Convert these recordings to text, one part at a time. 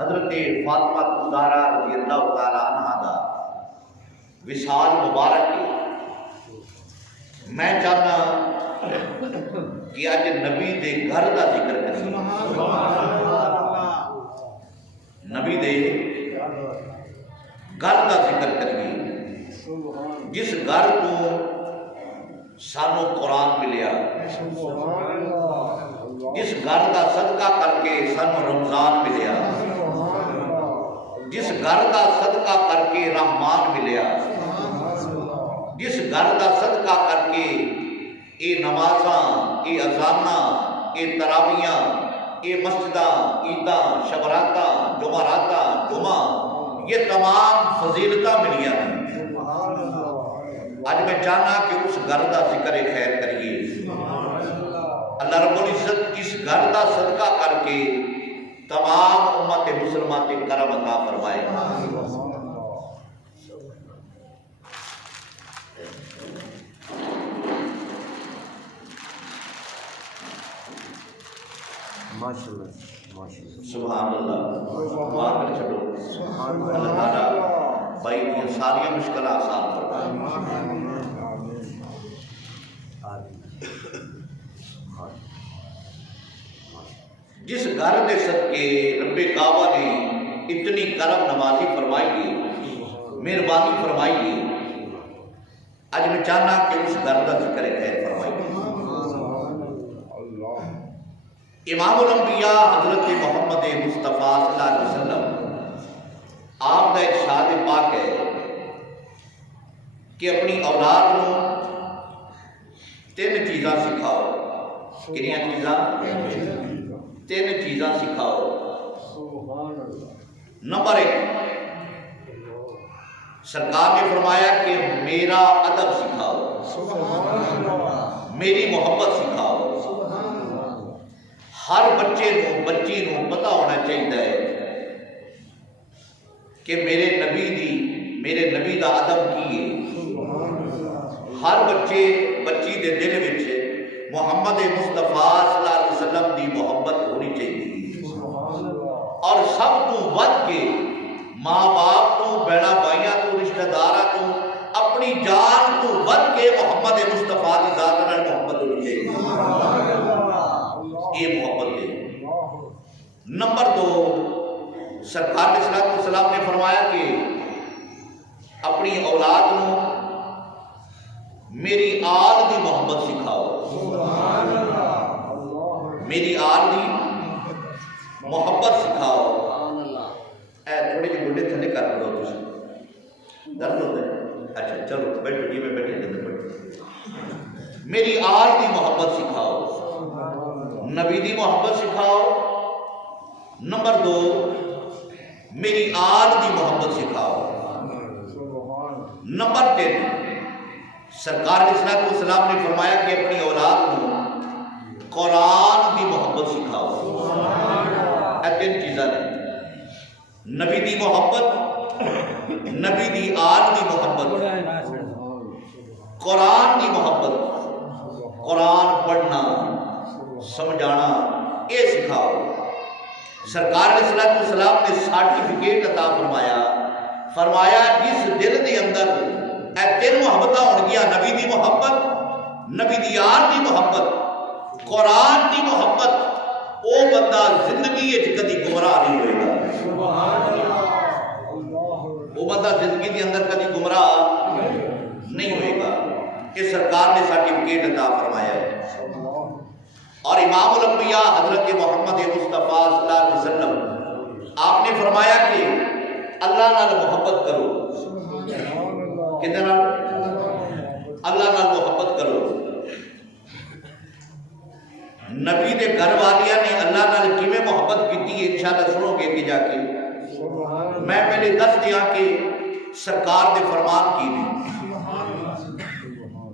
حضرت فاطمہ زہرا رضی اللہ تعالی عنہا دا وصال مبارک ہے۔ میں چاہتا کہ اج نبی دے گھر دا ذکر کریں، نبی دے گھر دا ذکر کریے، جس گھر تو سانو قرآن ملیا، جس گھر دا صدقہ کر کے سانو رمضان ملیا، جس گھر دا صدقہ کر کے رحمان ملیا، جس گھر دا صدقہ کر کے اے نمازاں، اے اذاناں، اے تراویاں، اے مسجداں، عیداں، شبراتاں، جمعراتاں، جمعہ، یہ تمام فضیلتاں ملیاں ہیں۔ آج میں چاہنا کہ اس گھر دا ذکر خیر کریے، اللہ رب العزت اس گھر دا صدقہ کر کے تمام امت مسلمان کے کرم عطا فرمائے۔ سبحان اللہ، دعا کر چھڑو اللہ تعالیٰ بھائی یہ ساری مشکل آسان فرمائے۔ جس گھر دے صدقے رب کعبہ نے اتنی کرم نوازی فرمائی ہے، مہربانی فرمائی ہے، آج میں چاہنا کہ اس گھر کا ذکر خیر فرمائی۔ امام الانبیاء حضرت محمد مصطفیٰ صلی اللہ علیہ وسلم آپ کا ارشاد پاک ہے کہ اپنی اولاد کو 3 چیزاں سکھاؤ۔ کنیاں چیزاں؟ 3 چیزاں سکھاؤ۔ نمبر 1، سرکار نے فرمایا کہ میرا ادب سکھاؤ، میری محبت سکھاؤ۔ ہر بچے نو بچی نو پتہ ہونا چاہیے کہ میرے نبی دا ادب کی ہے۔ ہر بچے بچی دے دل وچ محمد مصطفیٰ صلی اللہ علیہ وسلم دی محبت ہونی چاہیے، اور سب تو ود کے ماں باپ تو بہنا بھائیاں تو رشتہ داراں تو اپنی جان تو ود کے محمد مصطفیٰ دی ذات نال محبت ہونی چاہیے۔ یہ محبت ہے۔ نمبر 2، سرکار علیہ السلام نے فرمایا کہ اپنی اولاد کو میری آل دی محبت سکھاؤ، میری آل دی محبت سکھاؤ۔ اے تھوڑے جی گڈے تھلے کر لو، درد ہوتا ہے؟ اچھا چلو بیٹھو جی، میں بیٹھے میری آل دی محبت سکھاؤ، نبی دی محبت سکھاؤ۔ نمبر 2، میری آل دی محبت سکھاؤ۔ نمبر 3، سرکار علیہ السلام نے فرمایا کہ اپنی اولاد کو قرآن دی محبت سکھاؤ۔ یہ 3 چیزاں نے، نبی دی محبت، نبی دی آل دی محبت، قرآن دی محبت، قرآن پڑھنا سمجھانا، یہ سکھاؤ۔ سرکار علیہ السلام نے سرٹیفکیٹ عطا فرمایا جس دل دے اندر اے 3 محبتاں ہون گیا، نبی دی محبت، نبی دی آل دی محبت، قرآن دی محبت، او بندہ زندگی کدی گمراہ نہیں ہوئے گا۔ وہ بندہ زندگی دے اندر کدی گمراہ نہیں ہوئے گا۔ یہ سرکار نے سرٹیفکیٹ عطا فرمایا ہے۔ اور امام الانبیاء حضرت محمد مصطفیٰ صلی اللہ علیہ وسلم آپ نے فرمایا کہ اللہ نال محبت کرو۔ کتنے نال؟ اللہ نال محبت کرو۔ نبی دے گھر والیاں نے اللہ نال کیویں محبت کی ہے انشاءاللہ سنو گے کہ جا کے۔ میں پہلے دس دیا کہ سرکار دے فرمان کی نے،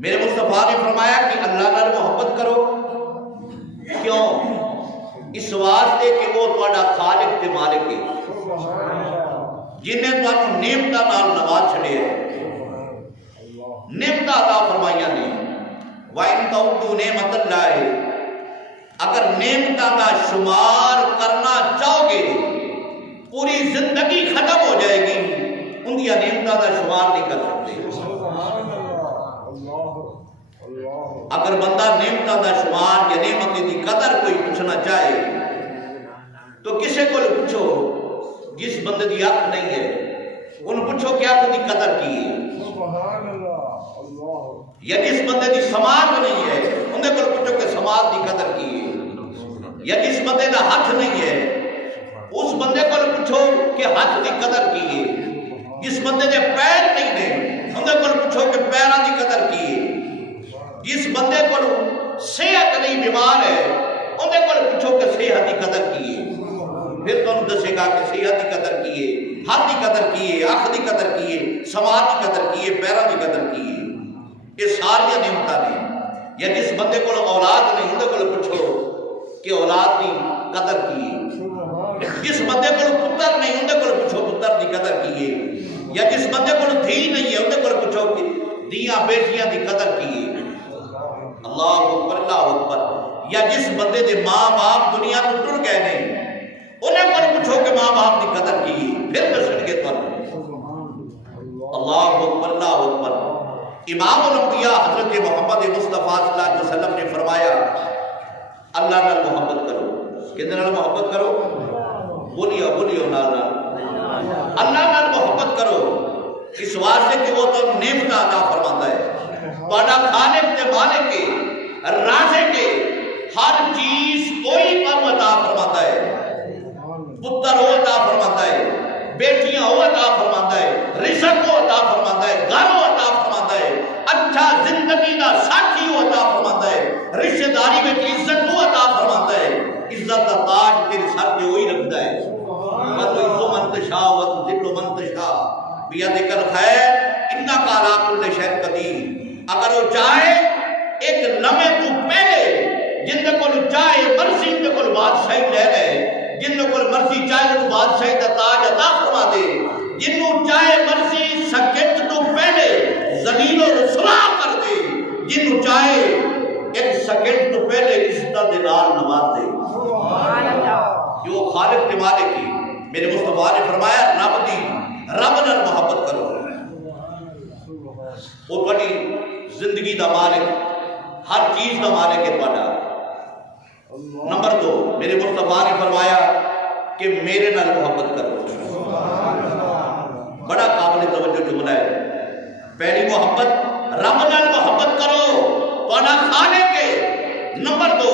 میرے مصطفیٰ نے فرمایا کہ اللہ نال محبت کرو۔ کیوں؟ اس واسطے کہ وہ تہاڈا خالق تے مالک ہے، جن نے تانوں نعمتاں نال نواز چھڑیا ہے، نعمتاں عطا فرمائیاں نے۔ وَإِن تَعُدُّوا نِعْمَتَ اللَّهِ، اگر نعمتاں کا شمار کرنا چاہو گے، زندگی ختم ہو جائے گی اندیا نعمتوں کا شمار نہیں کر سکتے۔ اگر بندہ نعمتوں کا شمار یا نعمت کی قدر کوئی پوچھنا چاہے تو کسے کو پوچھو جس بندے کی اکھ نہیں ہے ان پوچھو کہ اکھ کی قدر کی ہے، یا جس بندے کی سماعت نہیں ہے اندر کو پوچھو کہ سماعت کی قدر کی ہے، یا جس بندے کا ہاتھ نہیں ہے اس بندے کو پوچھو کہ ہاتھ کی قدر کی ہے، جس بندے کے پیر نہیں نے اندر کو پوچھو کہ پیروں کی قدر کی ہے، جس بندے کو صحت نہیں بیمار ہے اندر کو پوچھو کہ صحت کی قدر کی ہے، پھر تم دسے گا کہ صحت کی قدر کی ہے، ہاتھ کی قدر کی ہے، آنکھ کی قدر کی ہے، سماعت کی قدر کی ہے، پیروں کی قدر کی ہے۔ یہ ساری نعمتاں نے۔ یا جس بندے کو اولاد نہیں اندر کو پوچھو کہ اولاد کی قدر کی ہے، جس بندے کو پتر نہیں اندر کو پوچھو پتر کی قدر کی ہے، یا جس بندے کو دھی نہیں ہے اندر کو پوچھو کہ دیاں بیٹیاں کی قدر کی ہے۔ اللہ اکبر اللہ اکبر۔ یا جس بندے دے ماں باپ دنیا تو ٹر گئے نہیں انہیں کو پوچھو کہ ماں باپ کی قدر کی پھر دسن گے پر۔ اللہ اکبر اللہ اکبر۔ امام الانبیاء حضرت محمد مصطفیٰ صلی اللہ علیہ وسلم نے فرمایا اللہ نال محبت کرو۔ کس نال محبت کرو؟ بولیو بولیو نال اللہ نال محبت کرو، اس واسطے کہ وہ تو نعمت عطا فرماتا ہے، بڑا خالق تے مالک کے رازق کے ہر چیز کوئی پر عطا فرماتا ہے، پتر وہ عطا فرماتا ہے، بیٹیاں وہ عطا فرماتا ہے، رزق وہ عطا فرماتا ہے، گھر وہ عطا فرماتا ہے، اچھا زندگی دا ساتھی وہ عطا فرماتا ہے، رشتہ داری میں عزت وہ عطا فرماتا ہے، عزت دا تاج تیرے سر پہ وہی رکھتا ہے۔ وَتُعِزُّ مَن تَشَاءُ وَتُذِلُّ مَن تَشَاءُ بِيَدِكَ الْخَيْرُ إِنَّكَ عَلَىٰ كُلِّ شَيْءٍ قَدِيرٌ۔ اگر وہ چاہے ایک لمحے تو پہلے جن کو چاہے مرضی ان کو بادشاہی لے لے، جن کو مرضی چاہے تو بادشاہی کا تاج عطا فرما دے، جن کو چاہے مرضی سکت تو پہلے ذلیل و رسوا کر دے، جن کو چاہے ایک سکت تو پہلے عزت دے نال نواز دے۔ جو خالق کے مالک کی میرے مصطفیٰ نے فرمایا رب نال محبت کرو، وہ بڑی زندگی دا مالک ہر چیز دا مالک ہے بڑا۔ نمبر 2 میرے مصطفیٰ نے فرمایا کہ میرے نال محبت کرو، بڑا قابل توجہ جملہ ہے۔ پہلی محبت رب نال محبت کرو بڑا خالق ہے، نمبر 2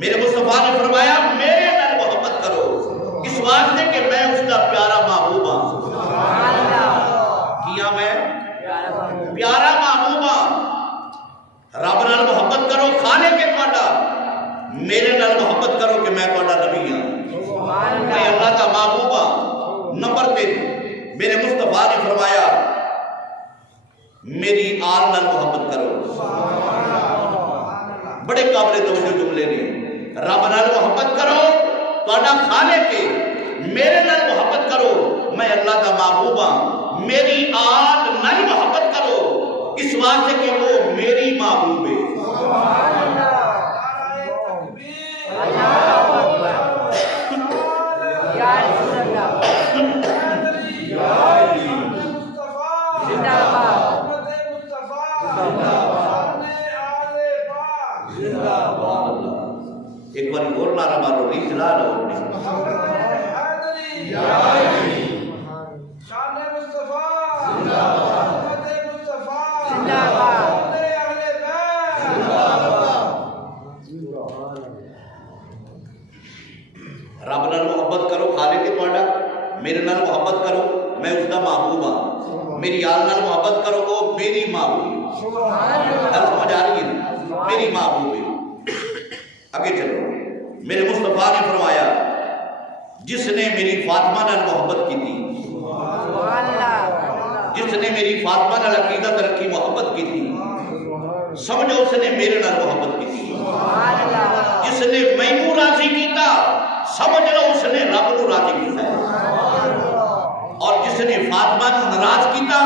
میرے مصطفیٰ نے فرمایا میرے نال محبت کرو، اس واسطے کہ میں اس کا پیارا محبوب ہوں۔ کیا میں پیارا محبوب ہوں۔ رب نال محبت کرو خالق ہے تہاڈا، میرے نال محبت کرو کہ میں تہاڈا نبی ہوں، میں اللہ کا محبوب ہوں۔ نمبر 3 میرے مصطفیٰ نے فرمایا میری آل نال محبت کرو، بڑے قابل توجہ جملے نے۔ رب نال محبت کرو تہاڈا خالق ہے، میرے نال محبت کرو میں اللہ کا محبوب ہوں، میری آل نال محبت کرو اس واسطے کہ وہ میری محبوب ہے۔ ایک بار اور نعرہ مارو، ریچ لا رہو رب نال محبت کرو خالق ہے تہاڈا، میرے نال محبت کرو میں اس کا محبوب ہوں، میری آل نال محبت کرو وہ میری محبوب ہے۔ سمجھ آ رہی ہے؟ میری محبوب ہے۔ آگے چلو، میرے مصطفیٰ نے فرمایا جس نے میری فاطمہ نال محبت کی تھی، جس نے میری فاطمہ نال عقیدت رکھی محبت کی تھی، سمجھو اس نے میرے نال محبت کی تھی۔ جس نے مینوں راضی کیتا سمجھ لو اس نے رب کو راضی کیتا ہے، اور جس نے فاطمہ کو ناراض کیتا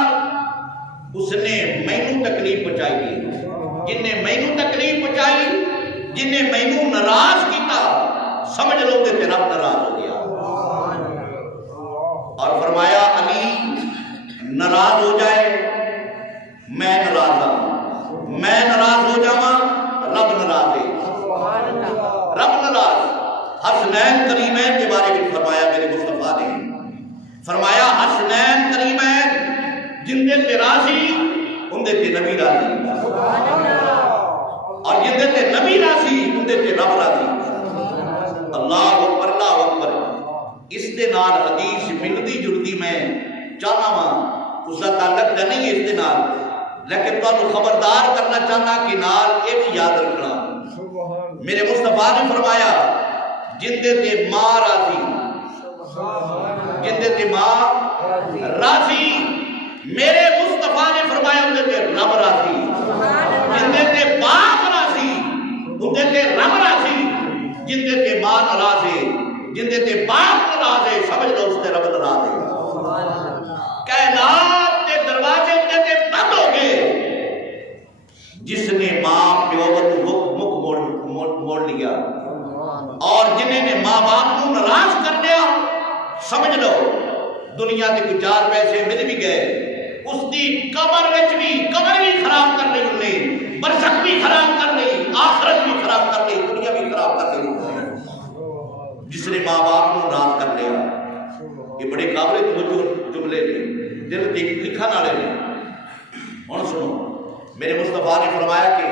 اس نے مینوں تکلیف پہنچائی ہے۔ جن نے مینوں تکلیف پہنچائی، جن نے مینوں ناراض کیتا سمجھ لو کہ رب ناراض ہو گیا۔ اور فرمایا حسنین کریمین جن دے تے راضی ان دے تے نبی راضی، اور جن دے تے نبی راضی ان دے تے رب راضی۔ اللہ اکبر اللہ اکبر۔ اس دے نال حدیث ملدی جلدی میں چاہنا وا، اس کا تعلق تو نہیں اس دے نال، لیکن تمہیں خبردار کرنا چاہنا کہ نال یہ بھی یاد رکھنا، میرے مصطفیٰ نے فرمایا جن دے تے ماں راضی، جن دے تے ماں راضی، میرے مصطفیٰ نے فرمایا ان دے تے رب راضی، جن دے تے باپ راضی ان دے تے رب راضی، جن دے تے ماں ناراض ہے، جن دے تے باپ ناراض ہے، سمجھ لو اس تے رب ناراض ہے۔ کائنات کے دروازے ان دے تے بند ہو گئے، جس نے ماں پیو کو مکھ موڑ لیا اور جنہیں نے ماں باپ کو ناراض کر دیا، سمجھ لو دنیا کے کچھ چار پیسے مل بھی گئے، اس دی قبر بھی خراب کر لی انہیں، برزخ بھی خراب کر لی، آخرت بھی خراب کر لی، دنیا بھی خراب کر لی، جس نے ماں باپ کو ناراض کر لیا۔ یہ بڑے قابل توجہ جملے نے، دل لکھن والے نے۔ ہن سنو، میرے مصطفیٰ نے فرمایا کہ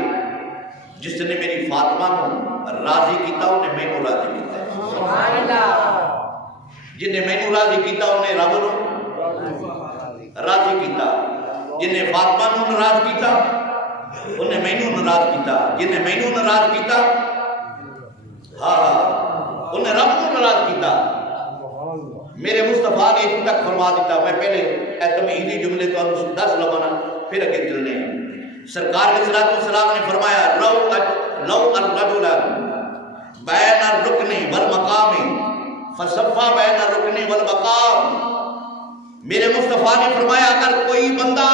جس نے میری فاطمہ کو راضی کیتا انہیں میں کو راضی کیتا، سبحان اللہ، جن نے میں کو راضی کیتا انہیں رب نو راضی کیتا، جن نے فاطمہ نو ناراض کیتا انہیں میں نو ناراض کیتا، جن نے میں نو ناراض کیتا انہیں رب کو ناراض کیتا۔ میرے مصطفیٰ نے اتنا تک فرما دیتا، میں پہلے تمہیدی جملے تو 10 لمحہ پھر اگے چلنے ہیں۔ سرکار علیہ السلام نے فرمایا لو الرجل بین الرکن والمقام فصفا بین الرکن والمقام، میرے مصطفیٰ نے فرمایا اگر کوئی بندہ،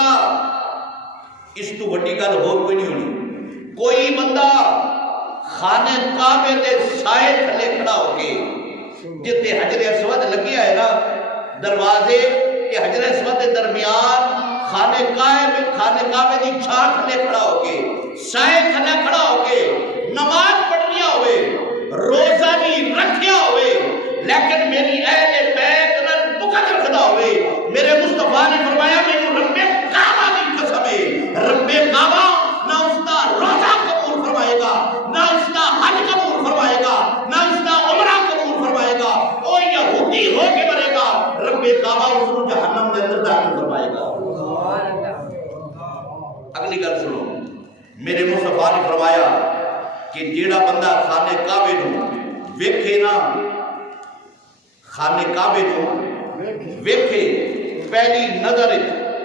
اس تو بڑی گل اور کوئی نہیں ہونی، کوئی بندہ خانے کعبے دے سائے تھلے کھڑا ہو کے، جتے حجر اسود لگیا ہے نا دروازے کے حجر اسود کے درمیان، خانے کعبے دی چھاٹ تھلے کھڑا ہو کے، سائے تھلے کھڑا ہو کے نماز پڑھ رہا ہوئے، روزہ بھی رکھیا ہوئے، لیکن میری اہل بیت نال بغض رکھدا ہوئے، میرے مصطفیٰ نے فرمایا مینوں رب کعبہ دی قسم ہے، رب کعبہ نہ اس کا روزہ قبول فرمائے گا، نہ اس کا حج قبول فرمائے گا، نہ اس کا عمرہ قبول فرمائے گا، او یہودی ہو کے مرے گا، رب کعبہ اس کو جہنم کے اندر داخل فرمائے گا۔ اگلی گل سنو، میرے مصطفیٰ نے فرمایا کہ جیڑا بندہ خانے کعبے نو ویکھے نا، خانے کعبے نو ویکھے پہلی نظر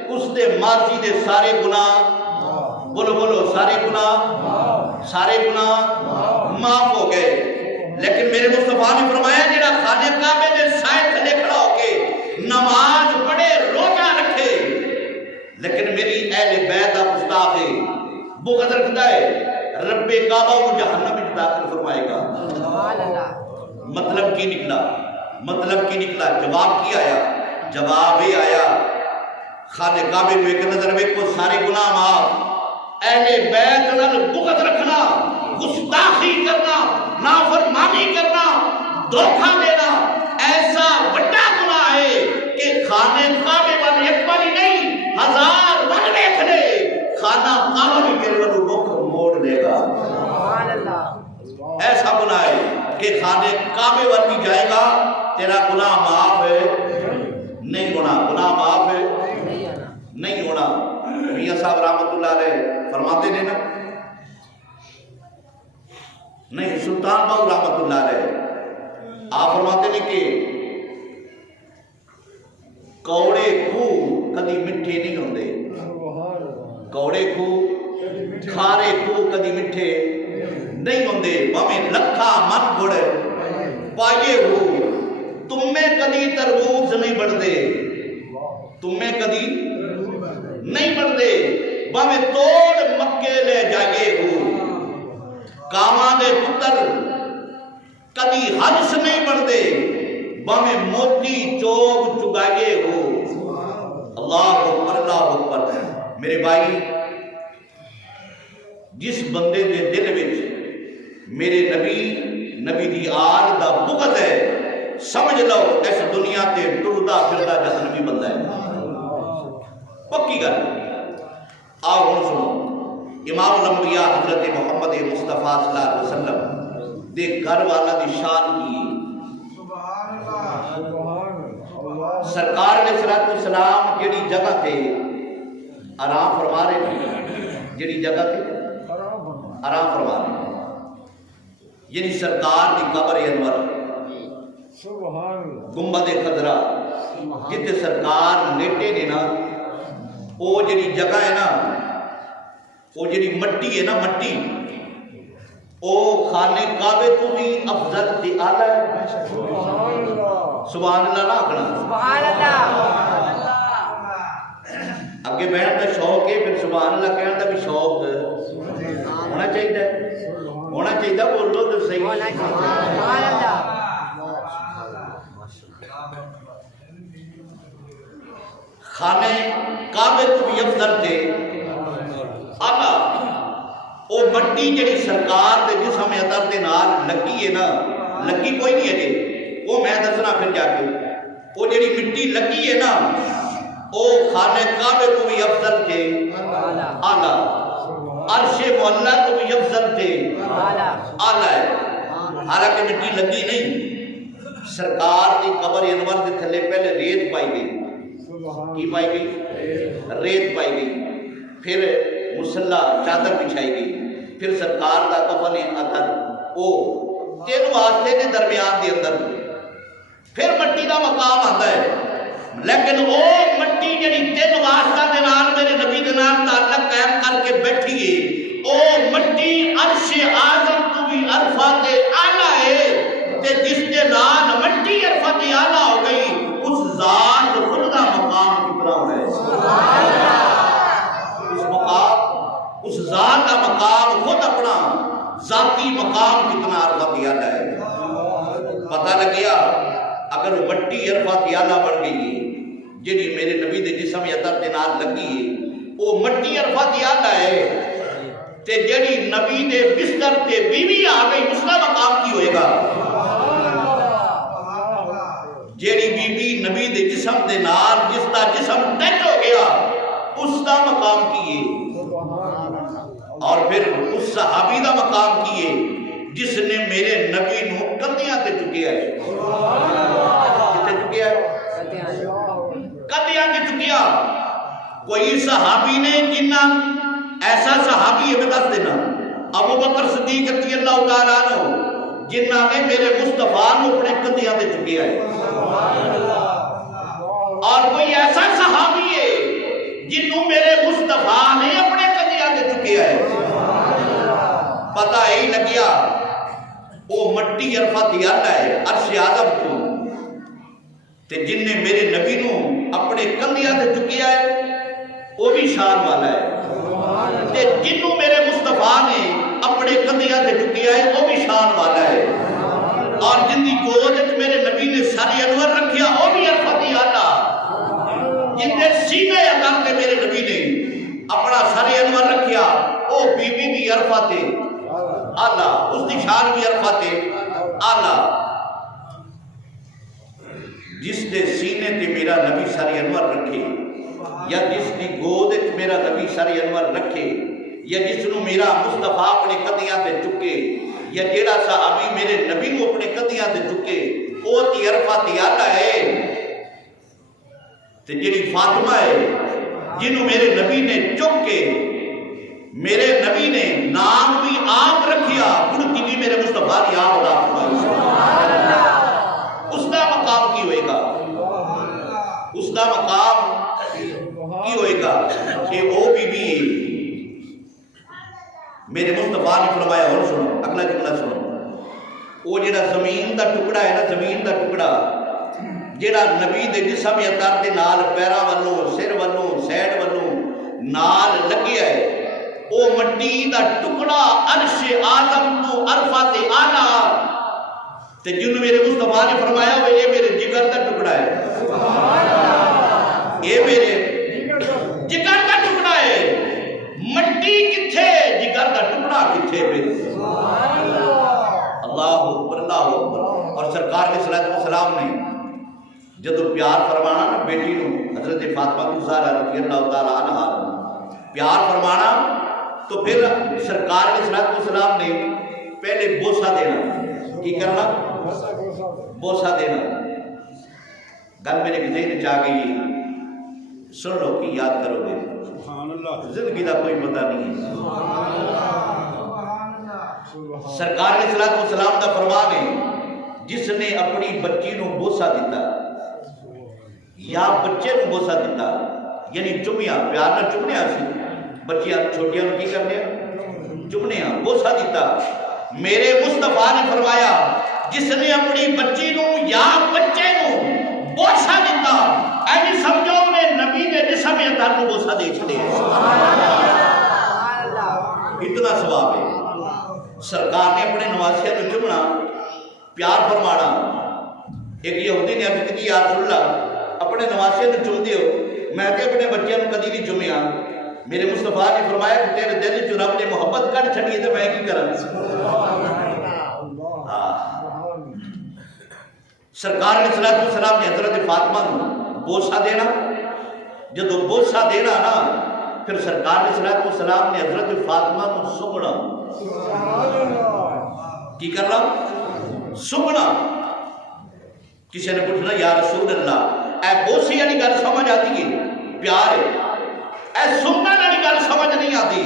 اس دے ماضی دے سارے گناہ، بولو سارے گناہ معاف ہو گئے۔ لیکن میرے مصطفیٰ نے فرمایا جیڑا خانے کعبے دے سائے تھلے کھڑا ہو کے نماز پڑھے، روزہ رکھے، لیکن میری اہل بیت دا گستاخ ہے، بغض رکھتا ہے، رب کعبہ کو جہنم میں داخل فرمائے گا۔ مطلب کی نکلا، جواب کی آیا؟ جواب ہی آیا خانے کعبے کو ایک نظر ویکھو سارے گناہ معاف، اہل بیت نال بغض رکھنا، گستاخی کرنا، نافرمانی کرنا، دھوکہ دینا ایسا بڑا گناہ ہے کہ خانے کعبے والے ایک باری نہیں 1000 بار دیکھ لے، خانہ کعبہ بھی تیرے کو رخ موڑ دے گا۔ ایسا گناہ ہے کہ خانے کعبے وال بھی جائے گا، تیرا گناہ معاف ہے نہیں ہونا، گناہ معاف ہے نہیں ہونا۔ میاں صاحب رحمت اللہ علیہ فرماتے ہیں نا، نہیں سلطان باؤ رحمت اللہ علیہ آپ فرماتے ہیں کہ کوڑے خوہ کدی مٹھے نہیں ہوندے، کوڑے خوہ کھارے خوہ کدی مٹھے نہیں ہوندے، بھاویں لکھا من گڑ پائے ہو، تم میں کدی تربوز نہیں بڑھدے، تم میں کدی نہیں بڑھدے، بھاویں توڑ مکے لے جائے ہو، کاواں دے پتر کدی ہنس نہیں بڑھدے، بھاویں موتی چوب چگائے ہو۔ اللہ اکبر اللہ اکبر۔ میرے بھائی، جس بندے دے دل وچ میرے نبی دی آل دا بغض ہے، سمجھ لو اس دنیا تے ٹردا پھردا جہنمی بندہ ہے، پکی گل۔ آؤ ہن سنو امام الانبیاء حضرت محمد مصطفیٰ صلی اللہ علیہ وسلم دے گھر والا دی شان کی۔ سرکار علیہ الصلوۃ والسلام جڑی جگہ تے آرام فرما رہے ہیں، جڑی جگہ تے آرام فرما رہے ہیں، یعنی سرکار دی قبر انور گنبد خضرا جتے سرکار لیٹے نے نا، وہ جڑی جگہ ہے نا، وہ جڑی مٹی ہے نا، مٹی او خانے کعبے تو بھی افضل تے اعلیٰ ہے۔ سبحان اللہ نہ آکھنا، سبحان اللہ۔ اگے بہن کا شوق ہے، پھر سبحان اللہ کہنے کا بھی شوق ہونا چاہیے، ہونا چاہیے، بولو تو صحیح۔ سبحان اللہ۔ خانے کعبے تو بھی افضل تے اعلیٰ، او مٹی جڑی سرکار دے جسم اطہر دے نال لگی ہے نا، لگی کوئی نہیں ہے جی، وہ میں دسنا پھر جا کے، وہ جڑی مٹی لگی ہے نا، او خانے کعبے تو بھی افضل تھے اعلیٰ، عرش معلیٰ تو بھی افضل تھے اعلیٰ ہے۔ حالانکہ مٹی لگی نہیں، سرکار دی قبر انور دے تھلے پہلے ریت پائی گئی، کی پائی گئی؟ ریت پائی گئی، پھر مصلح چادر بچھائی گئی، پھر سرکار دا کفن اطہر او تین واسطے کے درمیان دے اندر، پھر مٹی دا مقام آتا ہے، لیکن وہ مٹی جڑی تین واسطہ دے نال میرے نبی دے نال تعلق قائم کر کے بیٹھی ہے، او مٹی عرش اعظم تو بھی عرفات اعلیٰ ہے، تے جس دے نال مٹی عرفات اعلیٰ ہو گئی، اس ذات خود دا مقام کتنا ہونا ہے؟ اس مقام، اس ذات کا مقام خود اپنا ذاتی مقام کتنا عرفات اعلیٰ ہے۔ پتہ لگ گیا اگر وہ مٹی عرفات اعلیٰ بڑھ گئی ہے جنہی میرے نبی دے جسم اطہر دے نال لگی ہے، وہ مٹی عرفات اعلیٰ ہے، تے جڑی نبی دے بستر تے بیوی آ گئی اس کا مقام کی ہوئے گا؟ جڑی بیوی نبی دے جسم دے نال جس کا جسم ٹچ ہو گیا اس کا مقام کی ہے، اور پھر اس صحابی دا مقام کیے جس نے میرے نبی نو کندیاں تے چکیا ہے، کتے چکیا ہے؟ کندیاں تے چکیا۔ کوئی صحابی نے جنہ ایسا صحابی ہے، میں دس دینا، ابو بکر صدیق رضی اللہ تعالیٰ عنہ جنہ نے میرے مصطفیٰ نو اپنے کندیاں تے چکیا ہے، اور کوئی ایسا صحابی ہے جنہوں میرے مصطفیٰ نے اپنے کندیاں تے چکیا ہے۔ پتہ ہی لگیا وہ مٹی عرفات اعلیٰ ہے، عرش اعظم تو، تے جن نے میرے نبی نو اپنے کندیاں تے چکیا ہے وہ بھی شان والا ہے، تے جنوں میرے مصطفیٰ نے اپنے کندیاں تے چکیا ہے وہ بھی شان والا ہے، اور جن دی گود وچ میرے نبی نے سر انور رکھیا وہ بھی عرفات اعلیٰ، جن دے سینے اطہر تے میرے نبی نے اپنا سر انور رکھیا وہ بی بی بھی عرفات اعلیٰ، اس دی شان بھی عرفات اعلیٰ۔ جس دے سینے تے میرا نبی سر انور رکھے، یا جس دی گود وچ میرا نبی سر انور رکھے، یا جس نو میرا مصطفیٰ اپنے کندیاں تے چکے، یا جیڑا صحابی میرے نبی نو اپنے کندیاں تے چکے، وہ تی عرفات اعلیٰ ہے۔ تے جیڑی فاطمہ ہے جنہوں میرے نبی نے چک کے میرے نبی نے نام بھی آپ رکھیا، کڑکی بھی میرے مصطفیٰ نے آپ ادا فرمائی، اس کا مقام کی ہوئے گا؟ اس کا مقام کی ہوئے گا کہ وہ بھی میرے مصطفیٰ نے فرمایا۔ اور سنو اگلا جملہ سنو، وہ جڑا زمین دا ٹکڑا ہے نا، زمین دا ٹکڑا جڑا نبی دے جسم اطہر دے نال پیراں والوں، سر والوں، سیڈ والوں نال لگیا ہے، وہ مٹی دا ٹکڑا عرش اعظم تو عرفات اعلیٰ، تے جن میرے مصطفیٰ نے فرمایا وہ یہ میرے جگر دا ٹکڑا ہے، یہ میرے جگر دا ٹکڑا ہے۔ مٹی کتھے، جگر دا ٹکڑا کتھے پہ؟ اللہ اکبر، اللہ اکبر۔ اور سرکار علیہ الصلوۃ والسلام نے جدو پیار فرمانا نا بیٹی نو حضرت فاطمہ کی زہرا رضی اللہ تعالیٰ عنہ پیار فرمانا تو پھر سرکار علیہ السلام نے پہلے بوسہ دینا کی کرنا بوسہ دینا گل میرے ذہن چاہ گئی سن لو کہ یاد کرو گے زندگی کا کوئی پتہ نہیں ہے سرکار علیہ السلام کا فرمان ہے جس نے اپنی بچی نو بوسہ دیتا یا بچے نو بوسہ دیتا یعنی چومیا پیار نہ چومیا سی بچیاں چھوٹیاں نو کی کرنے چومنے بوسہ دیتا میرے مصطفیٰ نے فرمایا جس نے اپنی بچی نو یا بچے نو بوسہ دیتا ایسی سمجھو انہیں نبی کے جسم اطہر کو بوسہ دے چھڑے اتنا ثواب ہے سرکار نے اپنے نواسیہ کو چمنا پیار فرمانا ایک یہودی نے عرض کی یا رسول اللہ اپنے نواسیہ کو چم دیو میں کہ اپنے بچیاں کو کدی نہیں چمیا میرے مصطفیٰ نے فرمایا کہ تیرے دل جو رب نے محبت کر چھڑی تو میں کی کرا سرکار علیہ السلام نے حضرت فاطمہ کو بوسہ دینا جدو بوسہ دینا نا پھر سرکار علیہ السلام نے حضرت فاطمہ کو سمنا کی کرنا سمنا کسی نے پوچھنا یا رسول اللہ اے بوسی والی گل سمجھ آتی ہے پیار ہے اے سننا والی گل سمجھ نہیں آتی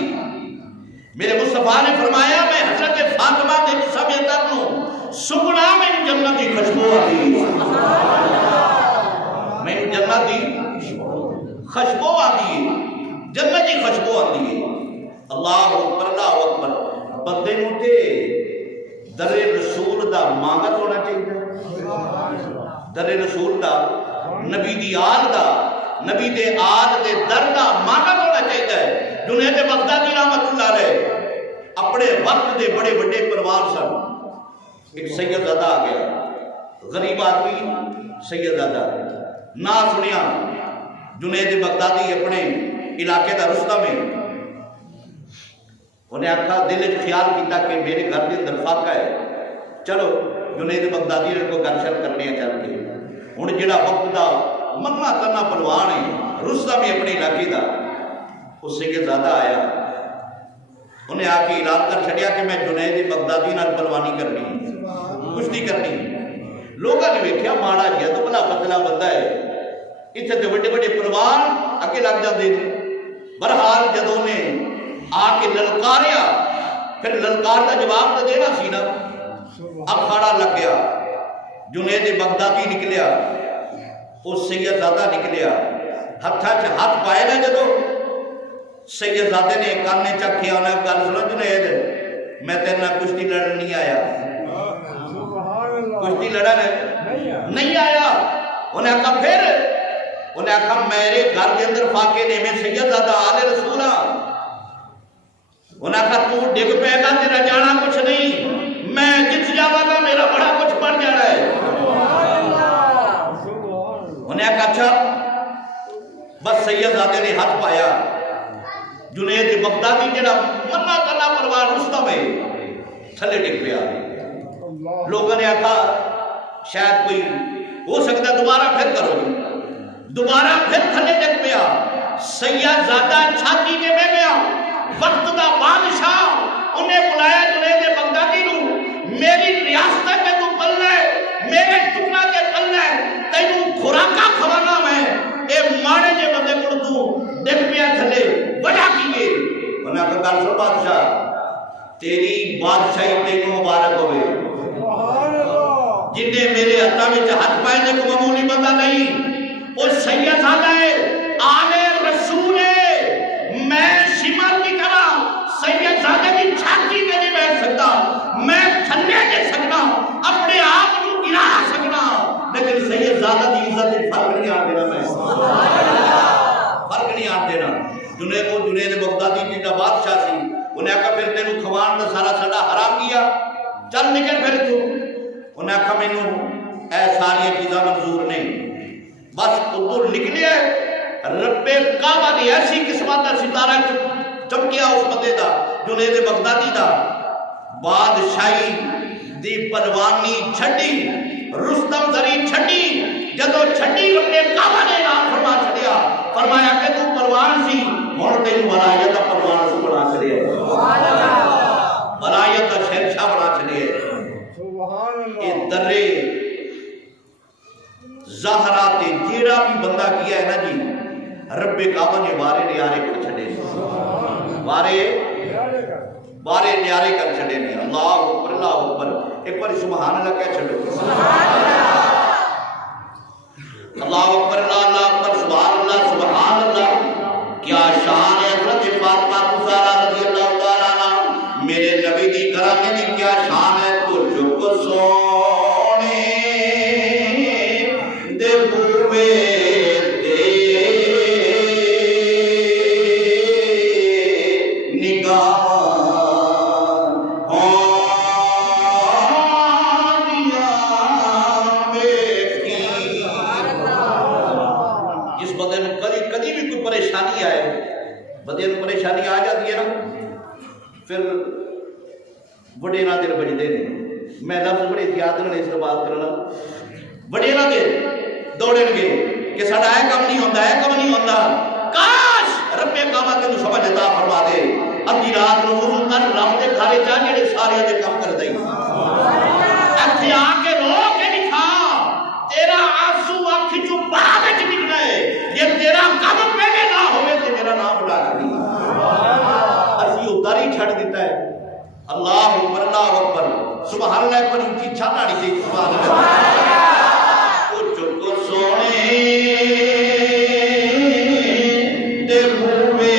میرے مصطفیٰ نے فرمایا میں حضرت فاطمہ دے جسم اطہر نو سکنا میں جنت کی خوشبو آتی میں جنت کی خوشبو آتی ہے جنت کی خوشبو آتی ہے اللہ اکبر بندے نوتے در رسول دا مانگت ہونا چاہیے در رسول دا نبی دی آل دا نبی دے آل دے در دا مانگت ہونا چاہیے جنید بغدادی رحمت اللہ علیہ اپنے وقت دے بڑے بڑے پروار سن ایک سیدزادہ آ گیا غریب آدمی سیدزادہ نہ سنیا جنید بغدادی اپنے علاقے دا رستہ میں انہیں آکھا دل خیال کیتا کہ میرے گھر دے اندر فاقہ ہے چلو جنید بغدادی نے کو گرشن کرنے چل کے ہن جڑا وقت دا مننا تنا پلوان ہے رستہ میں اپنے علاقے دا اس سیدزادہ آیا انہیں آ کے اعلان کر چھڑیا کہ میں جنید بغدادی نال پلوانی کرنی کشتی کرنی لوگوں نے ویکھیا ماڑا جیا تو بھلا پتلا بندہ ہے اتنے تو بڑے بڑے پلوان اگے لگ جاندے بہرحال جدوں نے آ کے للکاریا پھر للکار کا جواب تو دینا سی نا اکھاڑا لگ گیا جنید بغدادی نکلیا اس سیدزادہ نکلیا ہتھا چ ہاتھ پائے نا جدو سیدزادے نے کانے چکھیا انہیں گل سنا جنید میں تیرے نال کشتی لڑن نہیں آیا کشتی لڑن نہیں آیا انہیں کہا پھر انہیں کہا میرے گھر کے اندر فاقے نے میں سیدزادہ آل رسول انہیں کہا تو ڈگ پے گا تیرا جانا کچھ نہیں میں جت جاوا گا میرا بڑا کچھ بڑھ جا رہا ہے انہیں کہا اچھا بس سیدزادے نے ہاتھ پایا جنید بغدادی جڑا منا تنا پروار رستہ میں تھلے ڈگ پیا لوگوں نے کہا شاید کوئی ہو سکتا دوبارہ پھر کرو دوبارہ پھر تھلے ڈگ پیا سیدزادہ چھاتی کے میں گیا وقت دا بادشاہ انہیں بلایا جنید بغدادی نو میری ریاست کے تو پلنا ہے میرے ٹکڑا کے پلنا ہے تینوں خوراکا کھوانا میں اے ماڑے جے بندے کو تو ڈگ پیا تھلے وجہ کیے انہیں کہا گل سو بادشاہ تیری بادشاہی تینوں مبارک ہوئے جن نے میرے ہاتھوں میں ہاتھ پائے کو معمولی بندہ نہیں وہ سیدزادہ ہے آل رسول ہے میں شمال کی طرح سیدزادہ کی چھاتی میں نہیں بیٹھ سکتا میں تھلے دے سکتا اپنے آپ کو گرا سکتا لیکن سیدزادہ کی عزت فرق نہیں آ دینا میں فرق نہیں آ دینا جنید بغدادی جنہ بادشاہ سی انہیں کہا پھر تینوں کھوان دا سارا سڑا حرام کیا چل نکل پھر تو انہیں کہا میں اے ساری چیزاں منظور نہیں بس تو نکلیا رب کعبہ نے ایسی قسمت دا ستارہ چمکیا اس بندے دا جنید بغدادی دا بادشاہی دی پروانی چھڑی رستم زری چھڑی جدو چھڈی ربے کعبہ نے اعلان فرما چھڈیا فرمایا کہ تو پروان سی ہن تینوں ولایت دا پروان سے بنا چھڈیا سبحان اللہ ولایت دا شہنشاہ بنا چھڈیا سبحان اللہ اے درے زہرا تے جیڑا بھی بندہ کیا ہے نا جی رب کعبہ نے وارے نیارے کر چھڈے وارے نیارے کر چھڈے نے اللہ اکبر ایک بار سبحان اللہ کہہ چھڈو سبحان اللہ اکبر اللہ اکبر سبحان اللہ کیا شان ہے حضرت فاطمہ زہرا رضی اللہ تعالی عنہا میرے نبی دی گھرانے دی کیا شان ہے تو جو سونے دے بوے پریشانی آ جاتی ہے نا پھر وڈیرا دل بجتے ہیں میں لفظ بڑے احتیاط نال استعمال کرنا وڈیرا دل دوڑن گے کہ ساڈا اے کم نہیں ہوندا اے کم نہیں ہوندا کاش رب کعبہ تینوں سمجھ عطا فرما دے ادھی رات نوں وضو کر رب دے گھر جا جڑے سارے دے کم کر دئی ایتھے آ کے رو کے دکھا تیرا آنسو اکھ چوں باہر وچ نکلے جے تیرا کم پہلے نہ ہوے تے میرا نام اٹھا چھڑی اسی ادھر ہی چھڑ دیتا ہے اللہ اکبر سبحان اللہ پر اونچی چھانا نہیں چاہیے سبحان اللہ تو جو سونے دے بوے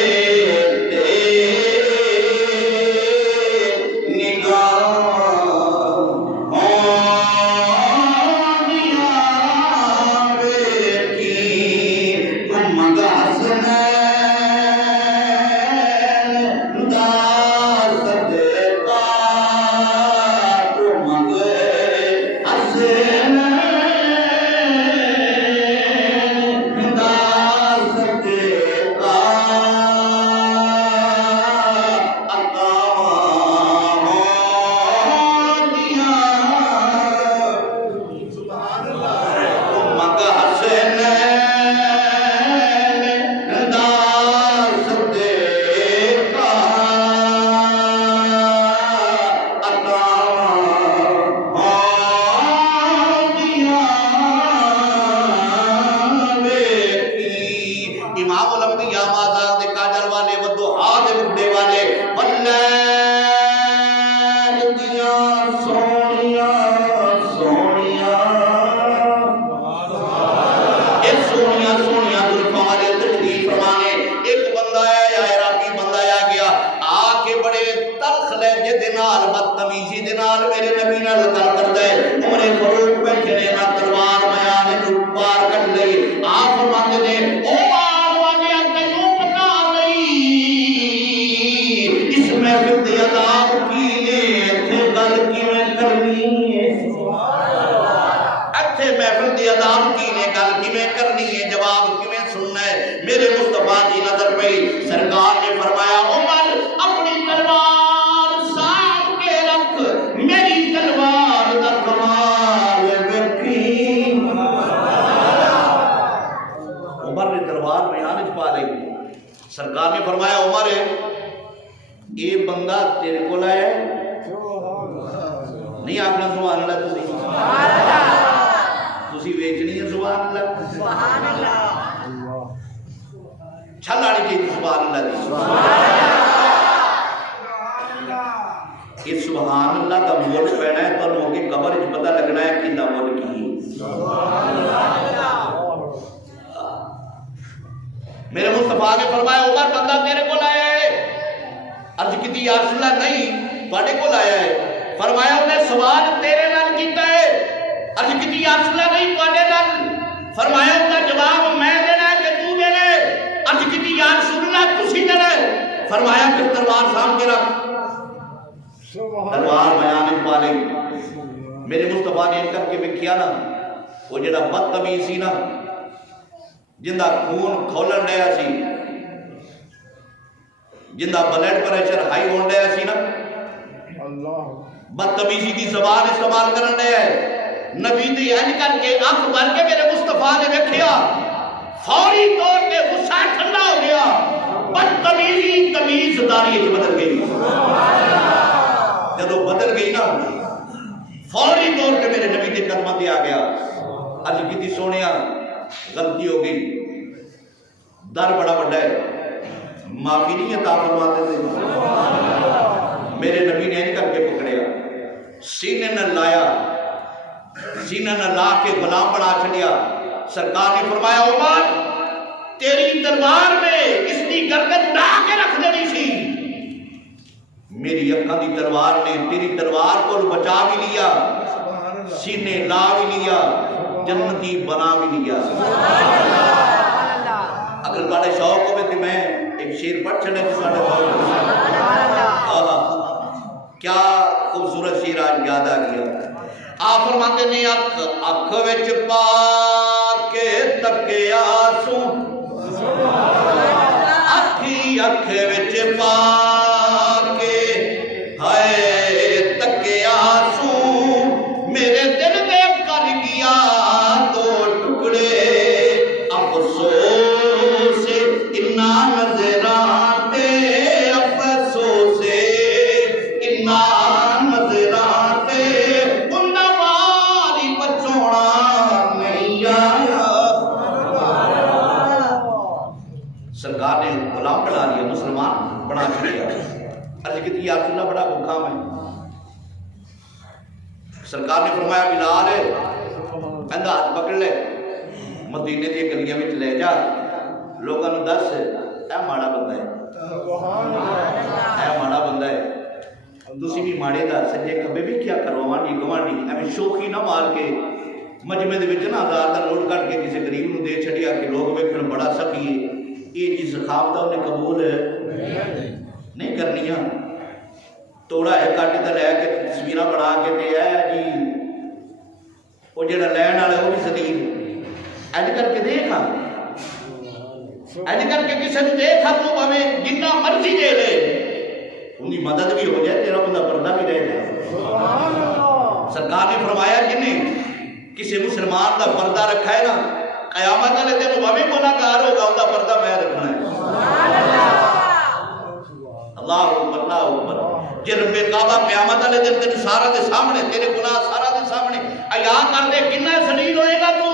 سرکار نے فرمایا عمر یہ بندہ تیرے کو لایا ہے نہیں آخنا سبحان اللہ تسی ویچنی ہے سبحان اللہ چھل آنی چاہیے سبحان اللہ دی یہ سبحان اللہ کا مول پینا ہے تو لوگوں کی قبر اچ پتہ لگنا ہے کہ دا مول کی میرے مصطفیٰ نے فرمایا عمر بندہ تیرے کو لایا ہے عرض کی یا رسول اللہ نہیں تواڈے کو لایا ہے فرمایا انہیں سوال تیرے نال کیتا ہے عرض کی یا رسول اللہ نہیں تواڈے نال فرمایا ان کا جواب میں دینا ہے کہ تو دینا ہے عرض کی یا رسول اللہ تسی دینا ہے فرمایا پھر تلوار سام کے رکھ تلوار بیان پالے میرے مصطفیٰ نے کر کے میں کیا نا وہ جڑا بدتمیز سی نا جندہ خون کھولن رہا سی جندہ بلڈ پریشر ہائی ہون رہا سی نا بدتمیزی کی زبان استعمال کرن رہا ہے نبی دی این کر کے آنکھ بھر کے میرے مصطفیٰ نے فوری طور پہ غصہ ٹھنڈا ہو گیا، بدتمیزی تمیزداری بدل گئی۔ جب وہ بدل گئی نا، فوری طور پہ میرے نبی کے قدموں تے آ گیا، عرض کی سونیا غلطی ہو گئی، در بڑا بڑا ہے، معافی نہیں عطا فرماتے تھے۔ میرے نبی نے ان کر کے پکڑیا، سینے نہ لایا، سینہ نہ لا کے غلام بنا چھڑیا۔ سرکار نے فرمایا عمر تیری تلوار میں اس کی گردن ڈا کے رکھ دینی سی، میری اکھاں دی تلوار نے تیری تلوار کو بچا بھی لیا، سینے لا بھی لیا، جنتی بنا بھی لیا۔ اگر تھوڑے شوق ہوئے تو میں ایک شیر پڑھ چھڑے جس کا کیا خوبصورت شیر آج یاد آ گیا۔ آپ فرماتے نے اکھ وچ پا کے تکیا سو، اکھی اکھ وچ پا کے ہائے تکیا سو، میرے دل دے کر گیا دو ٹکڑے، افسوس انا نظران تے، افسوس انا نظران تے، انہاں واری بچونا نہیں آیا۔ سرکار نے غلام بنا لیا، مسلمان بنا چھڑیا۔ عرض کی یا رسول اللہ بڑا بھوکا میں۔ سرکار نے فرمایا بلال اندھا ہاتھ پکڑ لے، مدینے دی گلیاں وچ لے جا، لوگاں نوں دس اے ماڑا بندہ ہے، اے ماڑا بندہ ہے، تسی بھی ماڑے دا سجے کھبے بھی کیا کرواوانی گوانڈی، ایویں شوخی نہ مار کے مجمع دے وچ نہ ہزار دا نوٹ کٹ کے کسی غریب نوں دے چھڑیا کہ لوگ ویکھن بڑا سخی ہے۔ یہ جی سخاوت انہیں قبول نہیں کرنیاں، توڑا ہے کٹ تے لے کے تصویراں بنا کے تے اے جی وہ جڑا لین والا وہ بھی صدیق اینج کر کے دیکھا، اینج کر کے کسی نے دیکھا تو ہمیں جتنا مرضی دے لے، ان کی مدد بھی ہو جائے، تیرا بندہ پردہ بھی رہ جائے۔ سرکار نے فرمایا کہ نہیں کسی مسلمان دا پردہ رکھا ہے نا، قیامت والے دن وہ بھی گناہگار ہوگا، ان کا پردہ میں رکھنا ہے۔ اللہ اکبر، اللہ اکبر۔ جے رب کعبہ قیامت والے دن تیرے سارا دے سامنے، تیرے گناہ سارا دے سامنے عیا کر دے، کتنا ذلیل ہوئے گا تو؟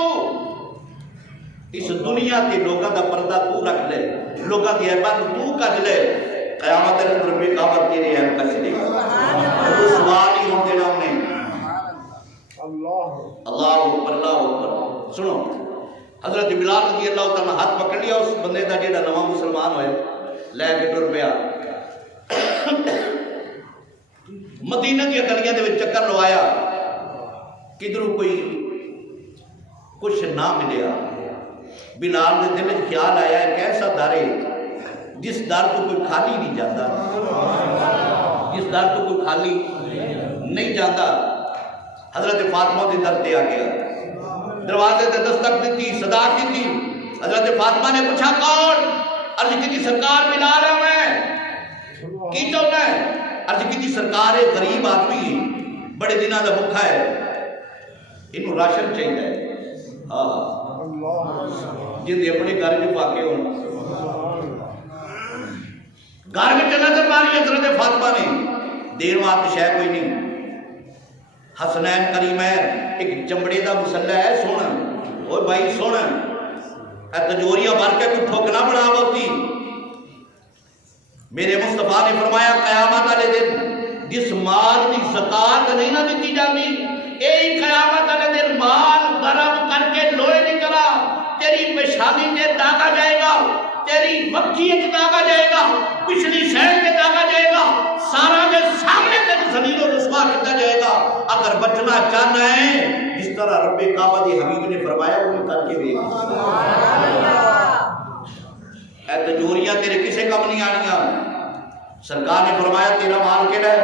اس دنیا کے لوگوں کا پردہ تو رکھ لے، لوگوں کی عیبت تو کج لے، قیامت والے دن رب کعبہ تیرے عیب کج لے گا، تو سوال ہی ہوں دینا انہیں۔ اللہ اکبر، اللہ اکبر۔ سنو حضرت بلال رضی اللہ تعالیٰ ہاتھ پکڑ لیا اس بندے دا جیڑا نواں مسلمان ہوئے، لے کے ٹر پیا، مدینہ کی گلیاں دے وچ چکر لوایا، کدھروں کوئی کچھ نہ ملیا۔ بلال دے دل وچ خیال آیا ایک ایسا در ہے جس در تو کوئی خالی نہیں جاتا، جس در تو کوئی خالی نہیں جاتا۔ حضرت فاطمہ دے در تے آ گیا، دروازے تے دستک دیتی، صدا کی، حضرت فاطمہ نے پوچھا کون؟ عرض کی سرکار بلال ہے میں، کی چاہتا ہے؟ عرض کی سرکار غریب آدمی ہے، بڑے دنوں کا بھوکا ہے، انہوں راشن چاہیے ہے، ہاں جن دے اپنے گھر جو پاکے ہونا۔ گھر میں چلا کر ماری حضرت فاطمہ نے، دیر وہاں شے کوئی نہیں، حسنین کریمین ایک چمڑے دا مسلح ہے، سن اوہ بھائی سن، اے تجوریہ بھر کے کوئی ٹھوکنا بنا ہوتی۔ میرے مصطفیٰ نے فرمایا قیامت والے دن جس مال کی زکات نہیں نہ دیتی جاتی، یہی قیامت والے دن مال گرم کر کے لوہے کی طرح تیری پیشانی سے داغا جائے گا، تیری مکھی سے داغا جائے گا، پچھلی سائڈ سے داغا جائے گا، سارا کے سامنے تک ذلیل و رسوا کیا جائے گا۔ اگر بچنا چاہنا ہے جس طرح رب کعبہ دی حبیب نے فرمایا وہ کر کے دیکھ، اے تجوریاں تیرے کسے کم نہیں آنیاں۔ سرکار نے فرمایا تیرا مال کیڑا ہے؟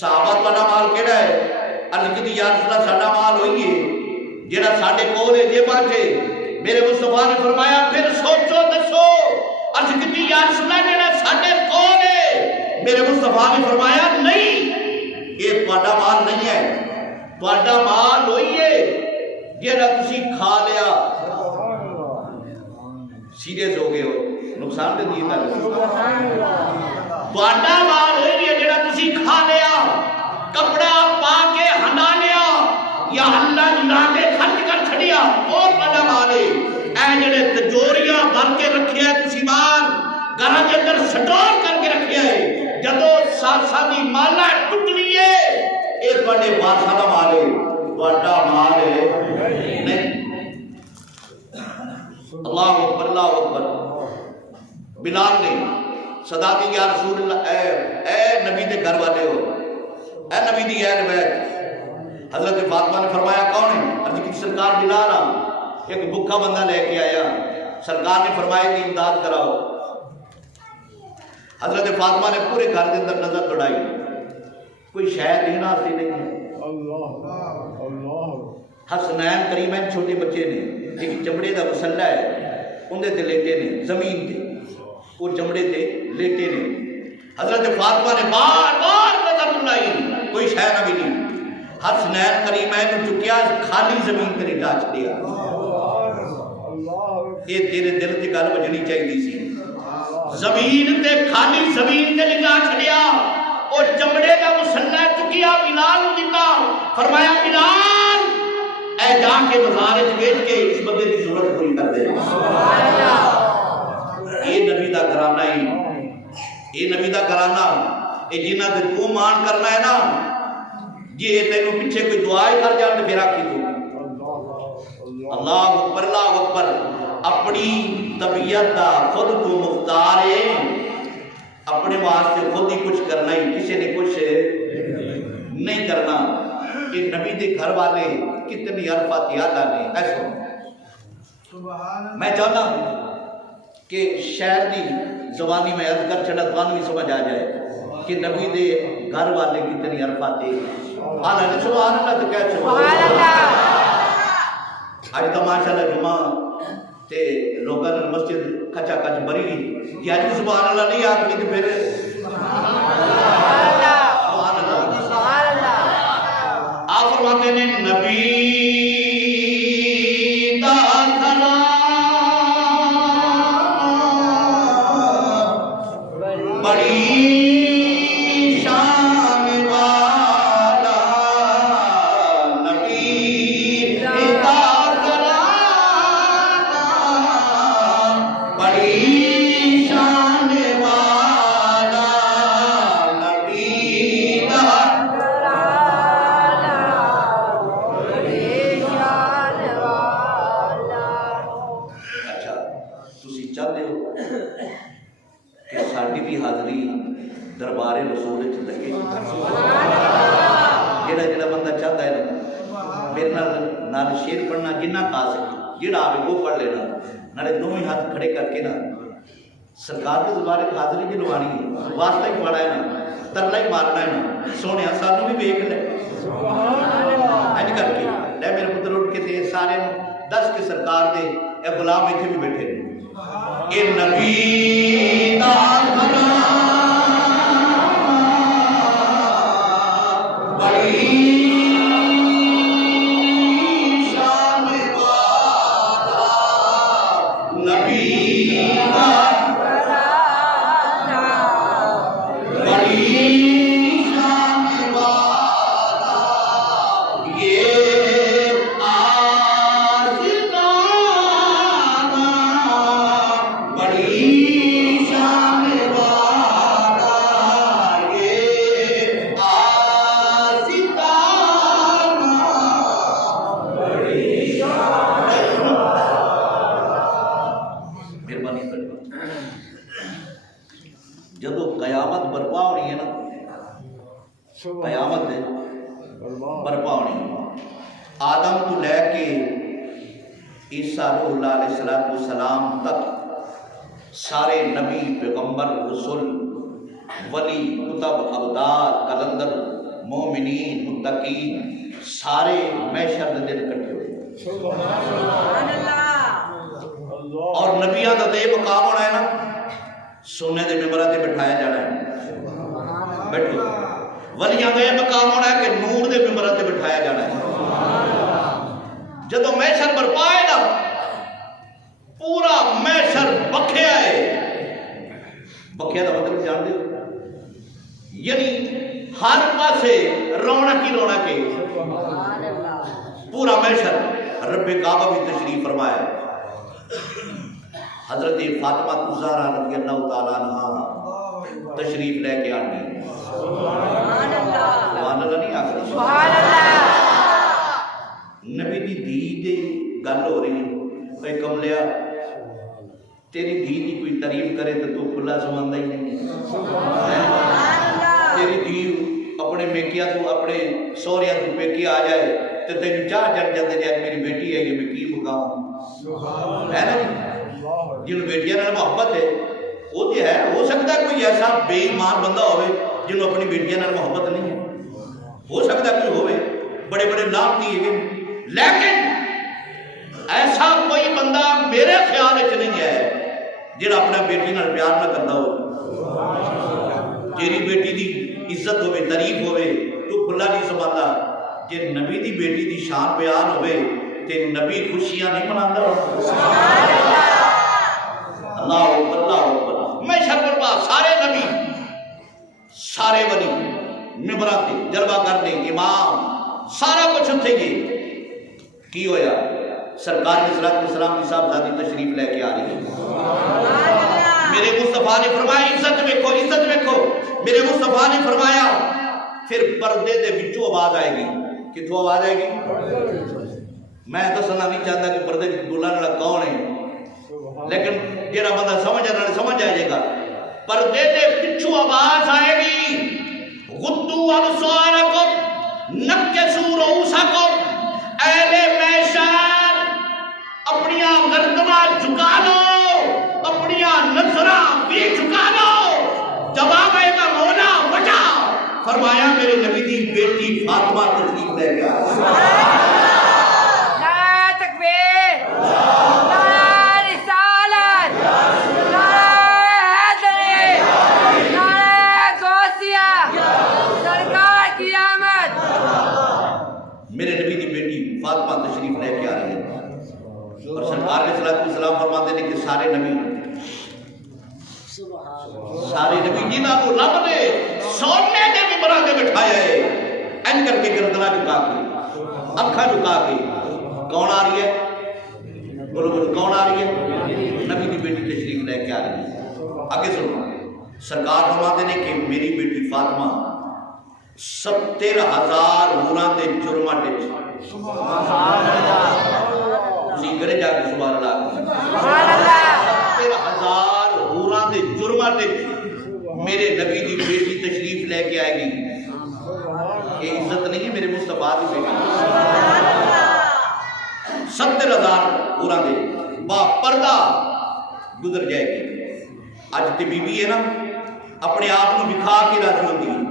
صحابہ والا مال کیڑا ہے؟ عرض کی یا رسول اللہ ساڈا مال ہوئی ہے جڑا ساڈے کول ہے جیباں چ۔ میرے مصطفیٰ نے فرمایا پھر سوچو دسو۔ عرض کی یا رسول اللہ جڑا ساڈے کول ہے، میرے مصطفیٰ نے فرمایا نہیں یہ تہاڈا مال نہیں ہے، تہاڈا مال ہوئی ہے جڑا تسی کھا لیا، سیریس ہو گئے ہو نقصان دے دیئے تواڈا مال ہوئی ہے جڑا تسی کھا لیا کپڑا پا کے ہنڈا لیا یا اللہ لا کے خرچ کر چھڑیا اور تواڈا مال ہے اے جڑے تجوریاں بھر کے رکھیا ہے تسی مال گھراں دے اندر سٹور کر کے رکھیا ہے جدوں سالی مالا ٹوٹنی ہے اے تواڈے وارثاں دا مال ہے تواڈا مال ہے نہیں اللہ اکبر اللہ اکبر بلال نے صدا کی یا رسول اللہ اے نبی دے گھر والے ہو اے نبی دی اہل بیت حضرت فاطمہ نے فرمایا کون ہے عرض کی سرکار بلال ایک بھوکا بندہ لے کے آیا سرکار نے فرمایا کہ امداد کراؤ حضرت فاطمہ نے پورے گھر کے اندر نظر دوڑائی کوئی شاید لینا آتی نہیں ہے حسنین کریمین چھوٹے بچے نے ایک چمڑے دا مسلح ہے اندھے تے لیٹے نے زمین تے وہ چمڑے تے لیٹے نے حضرت فاطمہ نے بار بار نظر دوڑائی کوئی شاید نہ ملی حسنین کریمین چکیا خالی زمین تے نہیں ڈاچ دیا یہ تیرے دل تے گل بجنی چاہیے سی زمین تے خالی زمین تے لگا چھڑیا اور چمڑے دا مسلح چکیا بلال نوں دتا فرمایا بلال اے جا کے بازار وچ بیچ کے اس بندے دی ضرورت پوری کر دے یہ نبی دا گھرانہ ہی یہ نبی دا گھرانہ اے جنہاں تے تو مان کرنا ہے نا جی تینوں پیچھے کوئی دعائیں کر جان تے پھر آکھی تو اللہ اکبر اپنی طبیعت دا خود تو مختار ہے اپنے واسطے خود ہی کچھ کرنا ہی کسی نے کچھ نہیں کرنا کہ نبی دے گھر والے کتنی عرفات یاد آنے ایسا میں چاہتا کہ شہر دی زبانی میں عرض کر چھڑا توانو بھی سمجھ آ جائے کہ نبی دے گھر والے کتنی عرفات آلہ سبحان اللہ تو کہہ سبحان اللہ آج تو ماشاءاللہ جمعہ تے لوگاں نے مسجد کچا کچ بری گئی کہ آج سبحان اللہ نہیں آکھ لی پھر سبحان اللہ آپ فرماتے ہیں نبی دا گھرانہ بڑی شان والا نبی دا گھرانہ بڑی شان والا نبی دا کہ ساڑی بھی حاضری دربار رسول لگے جڑا بندہ چاہتا ہے میرے نال شیر پڑھنا جنہ کھا سکے جڑا آئے وہ پڑھ لینا نالے دونوں ہاتھ کھڑے کر کے نا سرکار کے دربار حاضری کی لوانی ہے واسطہ ہی پڑھا ہے نا ترلا ہی مارنا ہے نا سونے سانوں بھی ویکھ لے اج کر کے لے میرے پتر اٹھ کے تے سارے دس کے سرکار دے اے غلام ایتھے بھی بیٹھے نے اے نبی دا گھرانہ بڑی شان والا نبی دا گھرانہ بڑی شان والا یہ آشقانہ بڑی شان والا یہ آشقانہ بڑی شان مہربانی کریں جدو قیامت برپا ہونی ہے نا قیامت برپا ہونی آدم تو لے کے عیسیٰ روح اللہ علیہ السلام تک سارے نبی پیغمبر رسول ولی کتب ابدال کلندر مومنین متقین سارے محشر دے دن کٹھے ہوئے سبحان اللہ اور نبیاں دا تے مقام ہونا ہے نا سونے دے ممبراں تے بٹھایا جانا ہے بیٹھو ولیاں دا یہ مقام ہونا ہے کہ نور دے ممبراں تے بٹھایا جانا ہے جدو محشر برپا ہے نا پورا محشر سوکھیا کا مطلب جان دے یعنی ہر پاسے رونق ہی رونق ہے پورا محشر رب کعبہ بھی تشریف فرمایا حضرت فاطمہ الزہرا رضی اللہ تعالیٰ عنہ تشریف لے کے آنی سبحان اللہ نہیں آخر سبحان اللہ نبی دی دھی دے گل ہو رہی ہے کملیا تیری دھی دی کوئی تعریف کرے تو کھلا سمجھتا ہی نہیں تیری دھی اپنے میکیا تو اپنے سوریا تو پیکی آ جائے تو تینوں چاہ چڑھ جاتے جائے میری بیٹی ہے یہ میں کی مقام ہے نا جن بیٹیاں نال محبت ہے وہ تو ہے ہو سکتا ہے کوئی ایسا بے ایمان بندہ ہوئے جنہوں اپنی بیٹیاں نال محبت نہیں ہے ہو سکتا ہے کوئی ہوئے بڑے بڑے لانتی ہے لیکن ایسا کوئی بندہ میرے خیال وچ نہیں ہے جڑا اپنا بیٹی نال پیار نہ کرتا ہو تیری بیٹی دی عزت ہوئے تعریف ہوئے تو کھلا نہیں سمجھتا جے نبی دی بیٹی دی شان بیان ہوئے تے نبی خوشیاں نہیں مناتا اللہ اکبر اللہ اکبر میں شکر پا سارے نبی سارے ولی ممبراں تے جلوہ کرنے امام سارا کچھ اتھے گئے کی ہویا سرکار علیہ السلام کی صاحبزادی تشریف لے کے آ رہی ہے میرے مصطفیٰ نے فرمایا عزت ویکھو میرے مصطفیٰ نے فرمایا پھر پردے دے وچوں آواز آئے گی کتھوں آواز آئے گی میں دسنا نہیں چاہتا کہ پردے وچ بولن والا کون ہے لیکن جڑا بندہ سمجھ آ جائے گا پردے دے وچوں آواز آئے گی غضوا ابصارکم نکسوا رؤوسکم اہل محشر اپنیاں گردناں جھکا لو اپنیاں نظراں بھی جھکا لو جواب آئے گا مولا وجہ فرمایا میرے نبی دی بیٹی فاطمہ تشریف لے گیا نعرہ تکبیر نعرہ رسالت نعرہ حیدری نعرہ غوثیہ سرکار کی آمد میرے نبی دی بیٹی فاطمہ تشریف لے کے آ رہی ہے اور سرکار علیہ السلام فرماتے ہیں کہ سارے نبی جنہاں کو رب نے سونے کے ممبراں تے بٹھایا ہے این کر کے گردناں جھکا کے اکھاں جھکا کے کون آ رہی ہے بولو کون آ رہی ہے نبی دی بیٹی تشریف لے کے آ رہی ہے آگے سنو سرکار فرماتے ہیں کہ میری بیٹی فاطمہ 70,000 حوراں دے جرماں تے سبحان اللہ اسی کرے جا کے سبحان اللہ 70,000 حوراں دے جرماں تے میرے نبی دی بیٹی تشریف لے کے آئے گی یہ عزت نہیں ہے میرے مصطفیٰ دی بیٹی 70,000 حوراں دے با پردہ گزر جائے گی اج تے بی بی ہے نا اپنے آپ کو دکھا کے راضی ہوتی ہے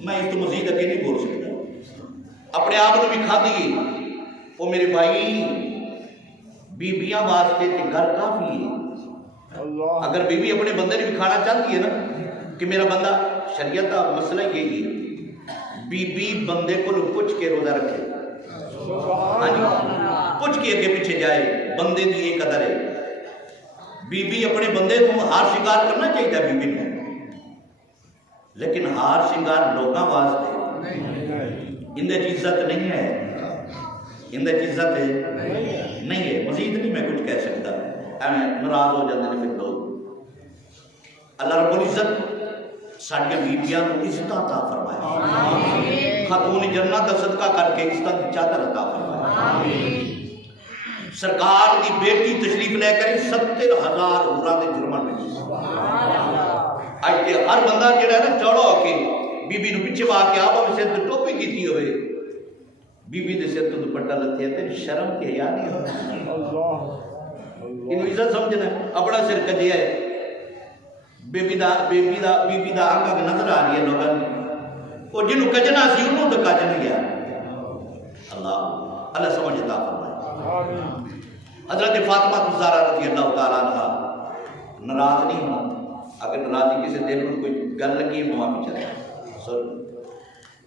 میں اس تو مزید اگے نہیں بول سکتا اپنے آپ کو دکھا دیے وہ میرے بھائی بیبیاں واسطے تے گھر کافی ہے اگر بیوی اپنے بندے نے دکھانا چاہتی ہے نا کہ میرا بندہ شریعت کا مسئلہ یہی ہے بی بی بندے کو پوچھ کے روزہ رکھے ہاں جی پوچھ کے اگے پیچھے جائے بندے دی ایک قدر ہے بی بی اپنے بندے کو ہار شنگار کرنا چاہیے بی بی نے لیکن ہار شنگار لوگاں واسطے اندے عزت نہیں ہے اندے عزت ہے نہیں ہے مزید نہیں میں کچھ کہہ سکتا ناراض ہو جاتے ہیں پھر لوگ اللہ رب العزت ساڈیاں بیبیاں کو عزت عطا فرمائے خاتون جنت کا صدقہ کر کے عزت کی چادر عطا فرمائے سرکار دی بیٹی تشریف لے کر 70,000 حوراں دے جرماں میں اج تے ہر بندہ جڑا ہے نا چوڑا ہو کے بی بی نو پیچھے وا کے آپ سر تے ٹوپی کیتی ہوئے بی بی دے سر تے دوپٹہ لتے تے شرم تے حیا نہیں ہوتی انہوں عزت سمجھنا ہے اپنا سر کجیا ہے بی بی دا آنکھا کے نظر آ رہی ہے لوگوں اور جنہوں کجنا سی انہوں تو کج نہیں گیا اللہ سمجھ عطا فرمائے حضرت فاطمہ الزہرا رضی اللہ تعالیٰ عنہ ناراض نہیں ہونا اگر ناراضی کسی دل میں کوئی گل لگی ہے معافی چاہتا ہے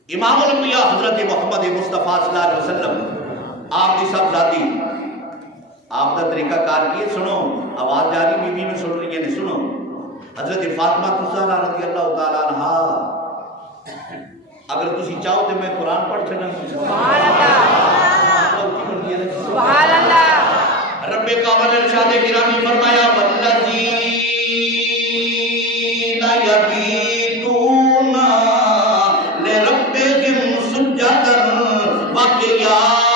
امام الانبیاء حضرت محمد مصطفیٰ صلی اللہ علیہ وسلم آپ کی صاحبزادی آپ کا طریقہ کار کیے سنو آواز جاری بی بی میں سن رہی ہے نہیں سنو حضرت فاطمہ زہرا رضی اللہ تعالیٰ عنہ اگر تسی چاہو تو میں قرآن پڑھ چھڑا سبحان اللہ سبحان اللہ رب کعبہ نے ارشاد گرامی فرمایا والذین یبیتون لربہم سجدا وقیاما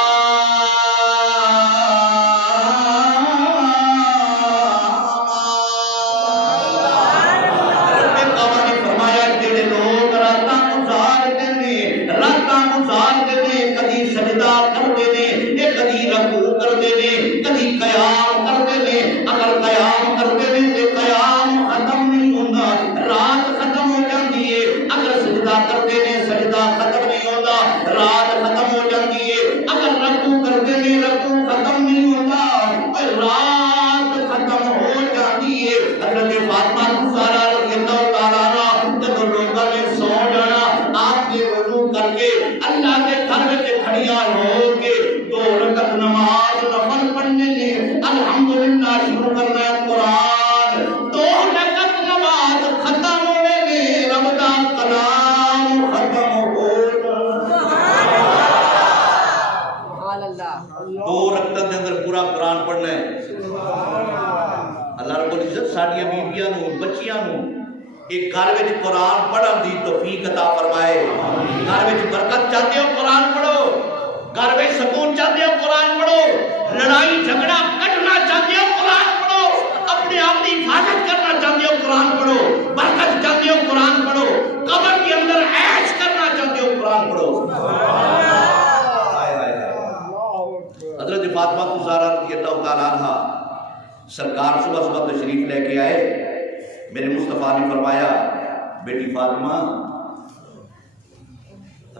ایک گھر وچ قرآن پڑھن دی توفیق عطا فرمائے گھر وچ برکت چاہتے ہو قرآن پڑھو گھر وچ سکون چاہتے ہو قرآن پڑھو لڑائی جھگڑا کٹنا چاہتے ہو قرآن پڑھو اپنے آپ کی حفاظت کرنا چاہتے ہو قرآن پڑھو برکت چاہتے ہو قرآن پڑھو قبر کے اندر عیش کرنا چاہتے ہو قرآن پڑھو حضرت فاطمہ زہرا رضی اللہ تعالیٰ عنہ سرکار صبح صبح تشریف لے کے آئے میرے مصطفیٰ نے فرمایا بیٹی فاطمہ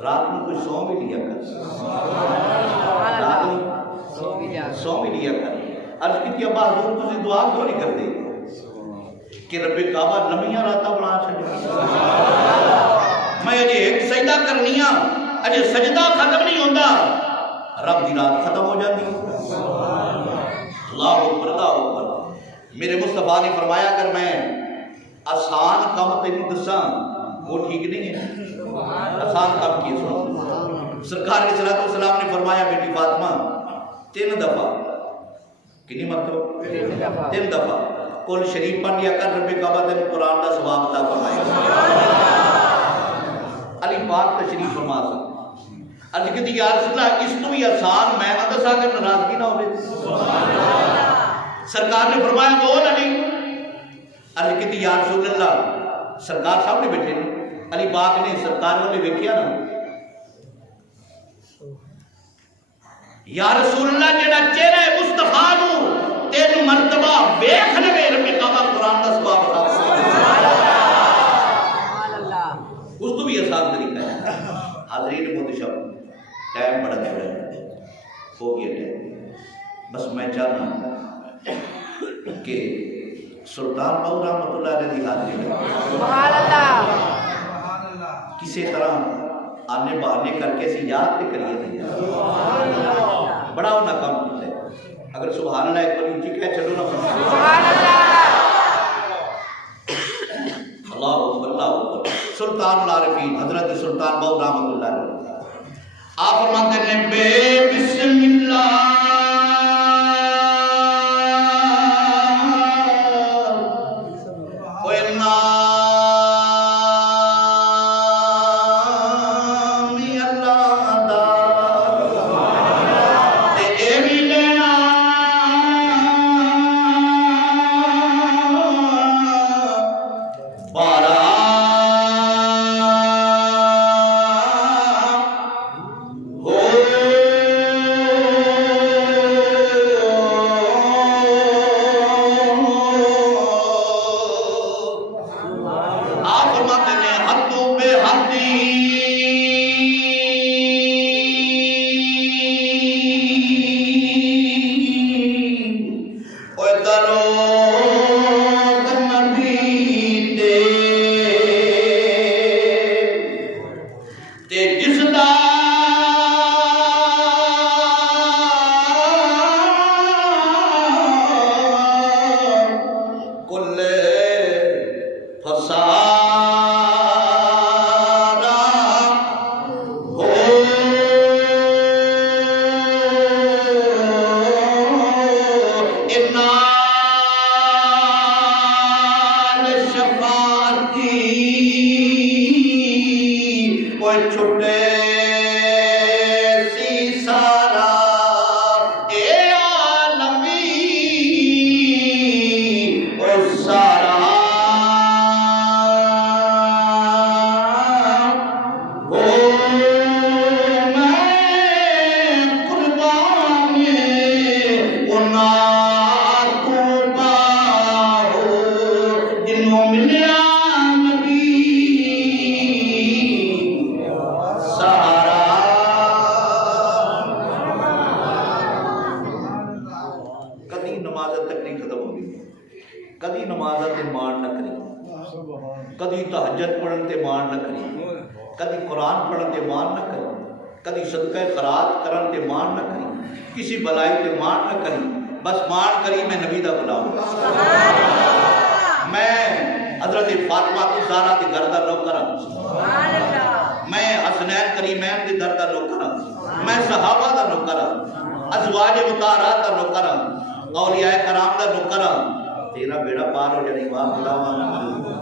رات میں کوئی سو بھی لیا کر رات میں سو بھی لیا کر عرض کی تھی ابا حضور تجھے دعا کیوں نہیں کرتے کہ رب کعبہ لمحیاں راتاں بنا چھڑے میں اجے ایک سجدہ کرنیاں اجے سجدہ ختم نہیں ہوتا رب دی رات ختم ہو جاتی اللہ اکبر اللہ اکبر میرے مصطفیٰ نے فرمایا اگر میں آسان کام تینوں دساں وہ ٹھیک نہیں ہے آسان کام کی سرکار علیہ السلام نے فرمایا بیٹی فاطمہ 3 دفعہ کتنی مرتبہ 3 دفعہ کل شریف پڑھ لیا کر رب کعبہ تینوں قرآن کا ثواب عطا فرمائے علی پاک تشریف فرما سکتا عرض کی یا رسول اللہ اس تو بھی آسان میں نہ دسا کر ناراضگی نہ ہوئے سرکار نے فرمایا بول علی عرض کی یا رسول اللہ سرکار سامنے بیٹھے نے علی پاک نے سرکار نے دیکھیا نا یا رسول اللہ جڑا چہرہ مصطفیٰ نو 3 مرتبہ ویکھ لوے رب کعبہ قرآن دا ثواب عطا سبحان اللہ اس تو بھی آسان طریقہ ہے حاضرین محتشم ٹائم بڑا تھوڑا ہے ہو گیا ٹائم بس میں چاہنا کہ سلطان باؤ رحمت اللہ علیہ دی حاضری میں سبحان اللہ کسی طرح آنے بہانے کر کے سی یاد تے کریے نہیں بڑا ہونا کام کیتا ہے اگر سبحان اللہ ایک بار اونچی کہہ چلو نا سبحان اللہ اللہ اکبر اللہ اکبر سلطان العارفین حضرت سلطان باؤ رحمت اللہ علیہ آپ فرماتے ہیں بے بسم اللہ نماز تک نہیں ختم ہوگی کدی نماز تے مان نہ کری کدی تہجد پڑھن تے مان نہ کری کدی قرآن پڑھن تے مان نہ کری کدی صدقہ خیرات کرن تے مان نہ کری کسی بلائی تے مان نہ کری بس مان کری میں نبی دا غلام میں حضرت فاطمہ زہرا دے گھر دا نوکر ہاں میں حسنین کریمین دے در دا نوکر ہاں میں صحابہ دا نوکر ہاں ازواج مطہرات دا نوکر ہاں اولیاء کرام دا نوکر ہاں تیرا بیڑا پار ہو جائے واہ خدا